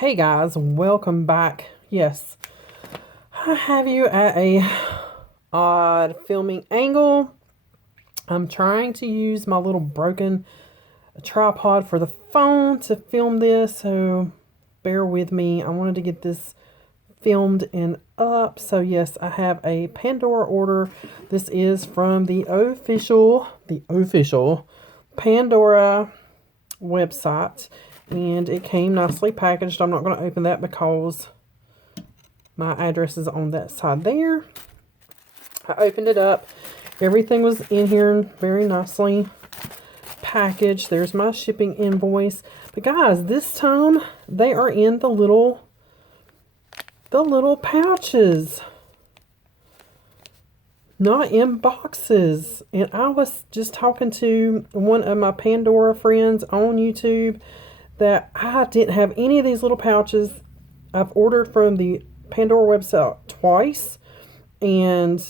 Hey guys, welcome back. Yes, I have you at a odd filming angle. I'm trying to use my little broken tripod for the phone to film this, so bear with me. I wanted to get this filmed and up. So yes, I have a Pandora order. This is from the official Pandora website, and it came nicely packaged. I'm not going to open that because my address is on that side there. I opened it up. Everything was in here very nicely packaged. There's my shipping invoice. But guys, this time they are in the little pouches, not in boxes. And I was just talking to one of my Pandora friends on YouTube that I didn't have any of these little pouches. I've ordered from the Pandora website twice, and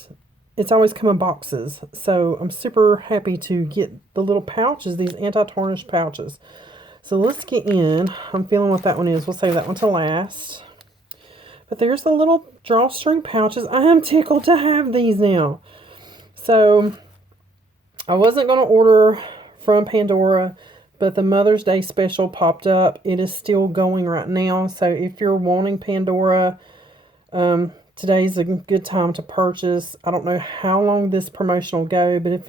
it's always come in boxes. So I'm super happy to get the little pouches, these anti-tarnish pouches. So let's get in. I'm feeling what that one is. We'll save that one to last. But there's the little drawstring pouches. I am tickled to have these now. So I wasn't going to order from Pandora, but the Mother's Day special popped up. It is still going right now. So if you're wanting Pandora, today's a good time to purchase. I don't know how long this promotion will go, but if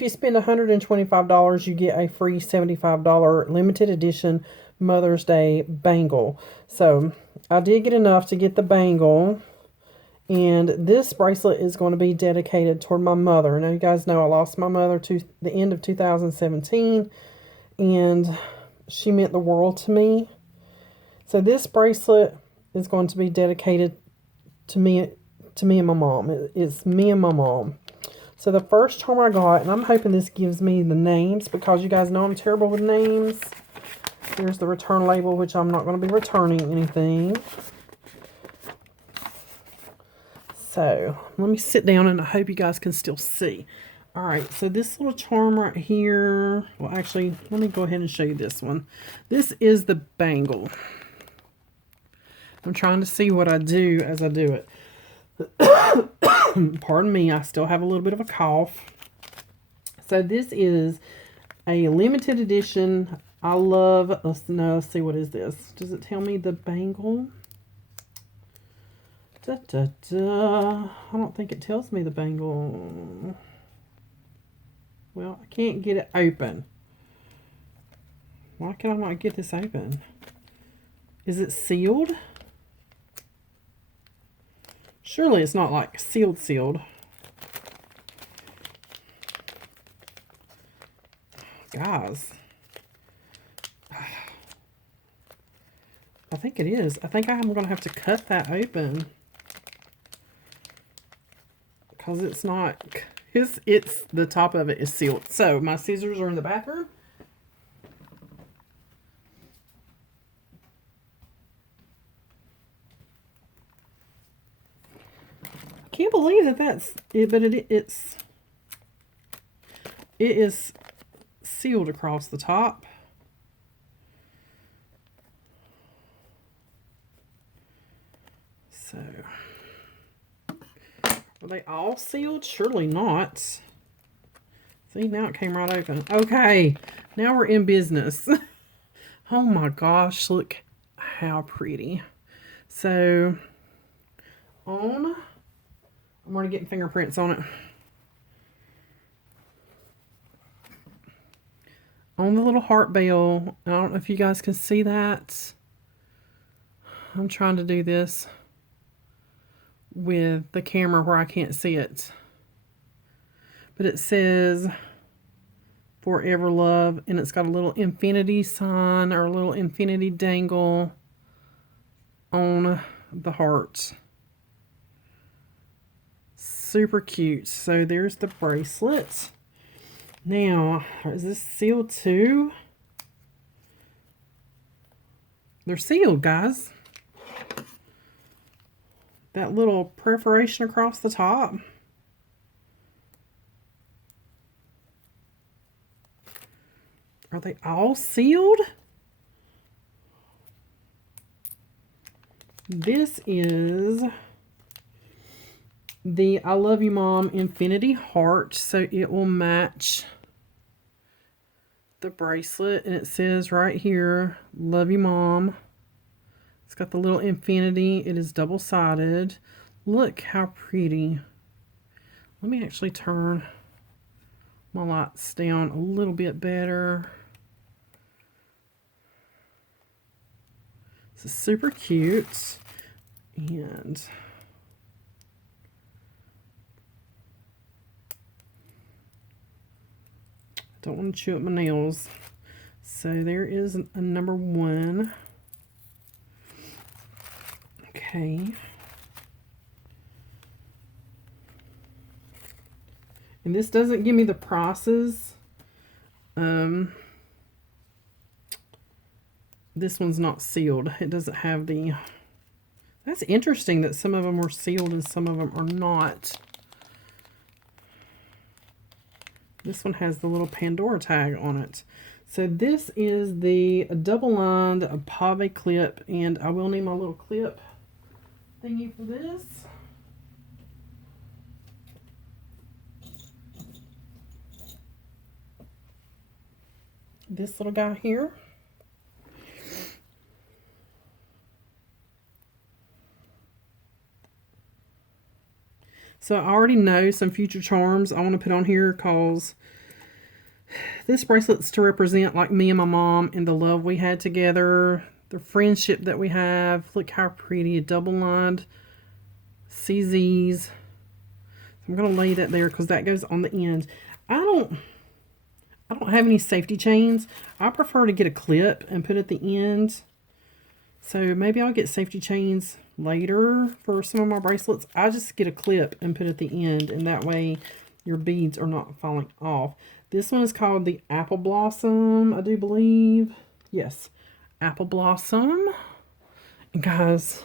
you spend $125, you get a free $75 limited edition Mother's Day bangle. So I did get enough to get the bangle, and this bracelet is going to be dedicated toward my mother. Now you guys know I lost my mother to the end of 2017, and she meant the world to me. So this bracelet is going to be dedicated to me and my mom. It's me and my mom. So the first charm I got, and I'm hoping this gives me the names, because you guys know I'm terrible with names. Here's the return label, which I'm not going to be returning anything. So let me sit down, and I hope you guys can still see. All right, so this little charm right here, well, actually, let me go ahead and show you this one. This is the bangle. I'm trying to see what I do as I do it. Pardon me, I still have a little bit of a cough. So this is a limited edition. I love, let's see, what is this? Does it tell me the bangle? I don't think it tells me the bangle. Well, I can't get it open. Why can I not get this open? Is it sealed? Surely it's not like sealed. Guys. I think it is. I think I'm going to have to cut that open, because it's not, it's the top of it is sealed. So my scissors are in the bathroom. I can't believe that that's it, but it is sealed across the top. So are they all sealed? Surely not. See, now it came right open. Okay, now we're in business. Oh my gosh, look how pretty. So I'm already getting fingerprints on it. On the little heart bell. I don't know if you guys can see that. I'm trying to do this with the camera where I can't see it. But it says Forever Love, and it's got a little infinity sign or a little infinity dangle on the heart. Super cute. So there's the bracelet. Now, is this sealed too? They're sealed, guys. That little perforation across the top. Are they all sealed? This is the I Love You Mom Infinity Heart, so it will match the bracelet, and it says right here, Love You Mom. It's got the little infinity. It is double-sided. Look how pretty. Let me actually turn my lights down a little bit better. This is super cute. And I don't want to chew up my nails. So there is a number 1. Okay. And this doesn't give me the prices. This one's not sealed. It doesn't have the... That's interesting that some of them were sealed and some of them are not. This one has the little Pandora tag on it. So this is the double-lined pave clip, and I will need my little clip thingy for this. This little guy here. So I already know some future charms I want to put on here because this bracelet's to represent like me and my mom and the love we had together, the friendship that we have. Look how pretty, a double-lined CZs. I'm going to lay that there because that goes on the end. I don't have any safety chains. I prefer to get a clip and put at the end. So maybe I'll get safety chains later for some of my bracelets. I just get a clip and put at the end, and that way your beads are not falling off. This one is called the Apple Blossom, I do believe. Yes, Apple Blossom. And guys,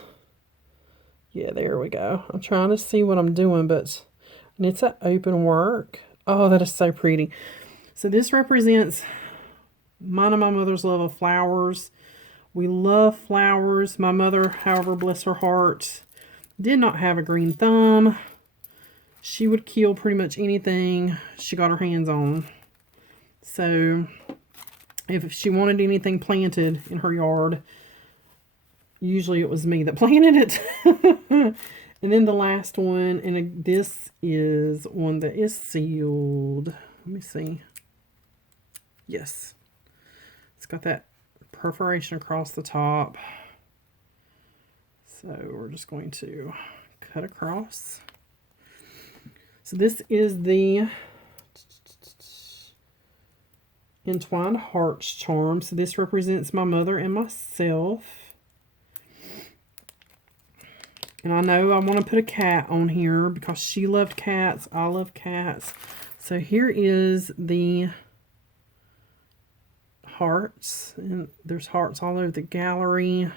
yeah, there we go. I'm trying to see what I'm doing, but and it's an open work. Oh, that is so pretty. So this represents mine and my mother's love of flowers. We love flowers. My mother, however, bless her heart, did not have a green thumb. She would kill pretty much anything she got her hands on. So if she wanted anything planted in her yard, usually it was me that planted it. And then the last one, and this is one that is sealed. Let me see. Yes. It's got that perforation across the top. So we're just going to cut across. So this is the Entwined Hearts charm. So this represents my mother and myself. And I know I want to put a cat on here because she loved cats. I love cats. So here is the hearts. And there's hearts all over the gallery.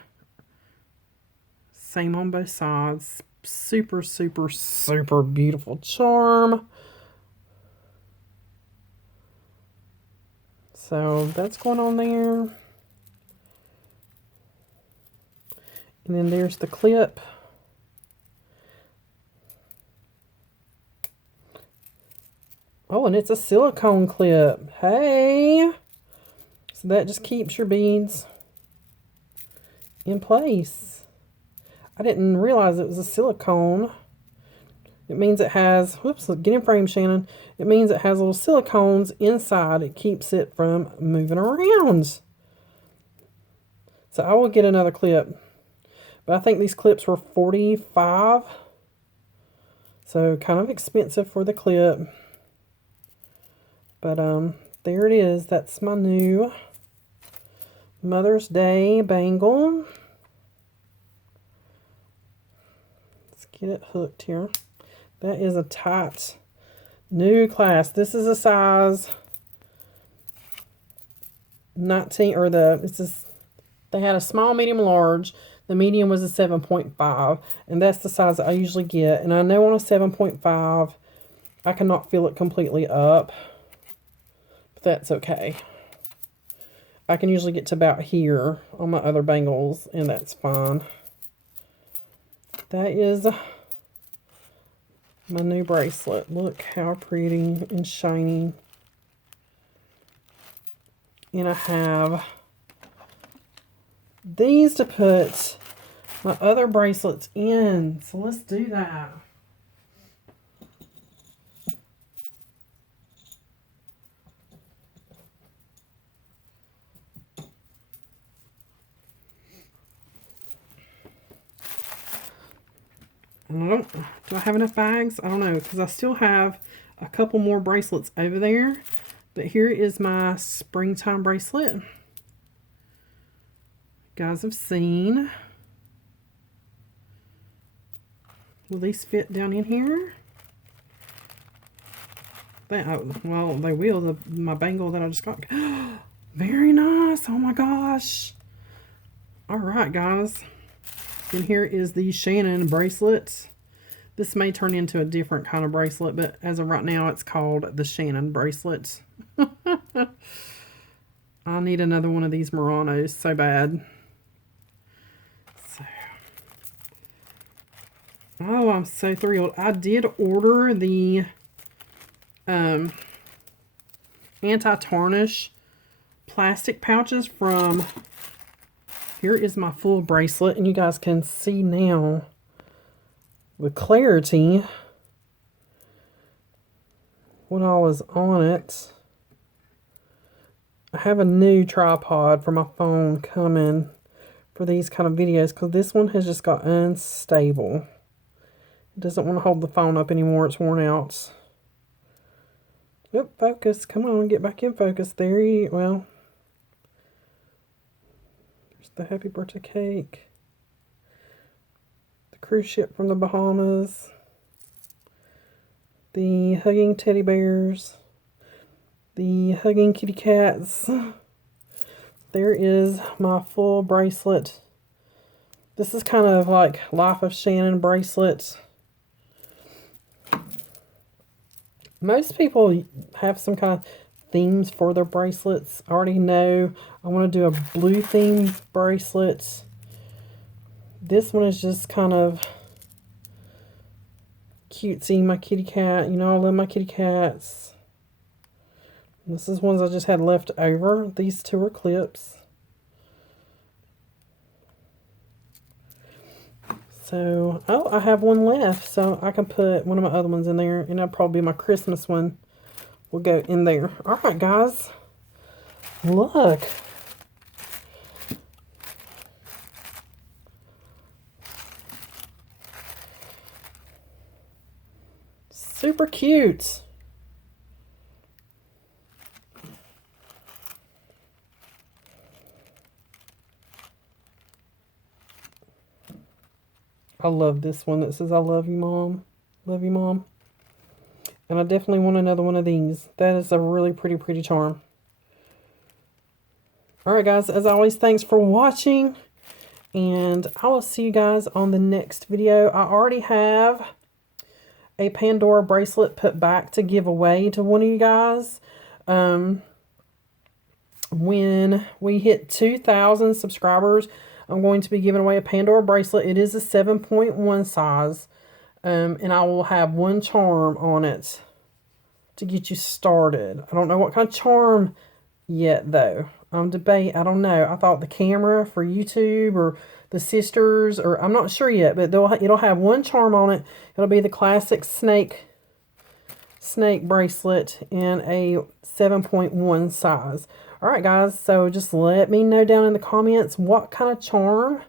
Same on both sides. Super, super, super beautiful charm. So that's going on there. And then there's the clip. Oh, and it's a silicone clip. Hey! So that just keeps your beads in place. I didn't realize it was a silicone. It means it has, whoops, get in frame, Shannon. It means it has little silicones inside. It keeps it from moving around. So I will get another clip. But I think these clips were $45. So kind of expensive for the clip. But there it is. That's my new Mother's Day bangle. Let's get it hooked here. That is a tight new class. This is a size 19, or they had a small, medium, large. The medium was a 7.5, and that's the size that I usually get. And I know on a 7.5, I cannot fill it completely up. That's okay. I can usually get to about here on my other bangles, and that's fine. that is my new bracelet. Look how pretty and shiny. And I have these to put my other bracelets in. So let's do that. Do I have enough bags? I don't know, because I still have a couple more bracelets over there. But here is my springtime bracelet. You guys have seen. Will these fit down in here? Well, they will. My bangle that I just got. Very nice. Oh my gosh. All right, guys. And here is the Shannon bracelet. This may turn into a different kind of bracelet, but as of right now, it's called the Shannon bracelet. I need another one of these Muranos so bad. So. Oh, I'm so thrilled. I did order the anti-tarnish plastic pouches from... Here is my full bracelet, and you guys can see now the clarity when I was on it. I have a new tripod for my phone coming for these kind of videos, because this one has just got unstable. It doesn't want to hold the phone up anymore. It's worn out. Yep, focus. Come on, get back in focus. There you... Well... The happy birthday cake, the cruise ship from the Bahamas, the hugging teddy bears, the hugging kitty cats. There is my full bracelet. This is kind of like Life of Shannon bracelet. Most people have some kind of themes for their bracelets. I already know I want to do a blue theme bracelet. This one is just kind of cutesy, my kitty cat. You know, I love my kitty cats. This is ones I just had left over. These two are clips. So, oh, I have one left, so I can put one of my other ones in there, and that'll probably be my Christmas one. Will go in there. All right, guys. Look. Super cute. I love this one that says, I love you, Mom. Love you, Mom. And I definitely want another one of these. That is a really pretty charm. Alright guys, as always, thanks for watching. And I will see you guys on the next video. I already have a Pandora bracelet put back to give away to one of you guys. When we hit 2,000 subscribers, I'm going to be giving away a Pandora bracelet. It is a 7.1 size. And I will have one charm on it to get you started. I don't know what kind of charm yet, though. Debate. I don't know. I thought the camera for YouTube or the sisters, or I'm not sure yet, but it'll have one charm on it. It'll be the classic snake bracelet in a 7.1 size. All right, guys. So just let me know down in the comments what kind of charm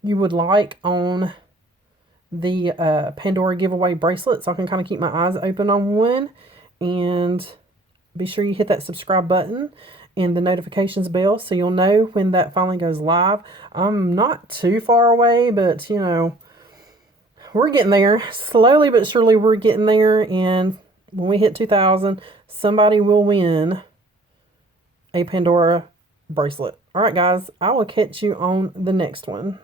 you would like on the Pandora giveaway bracelet, so I can kind of keep my eyes open on one. And be sure you hit that subscribe button and the notifications bell so you'll know when that finally goes live. I'm not too far away, but you know, we're getting there. Slowly but surely we're getting there, and when we hit 2,000, somebody will win a Pandora bracelet. All right, guys, I will catch you on the next one.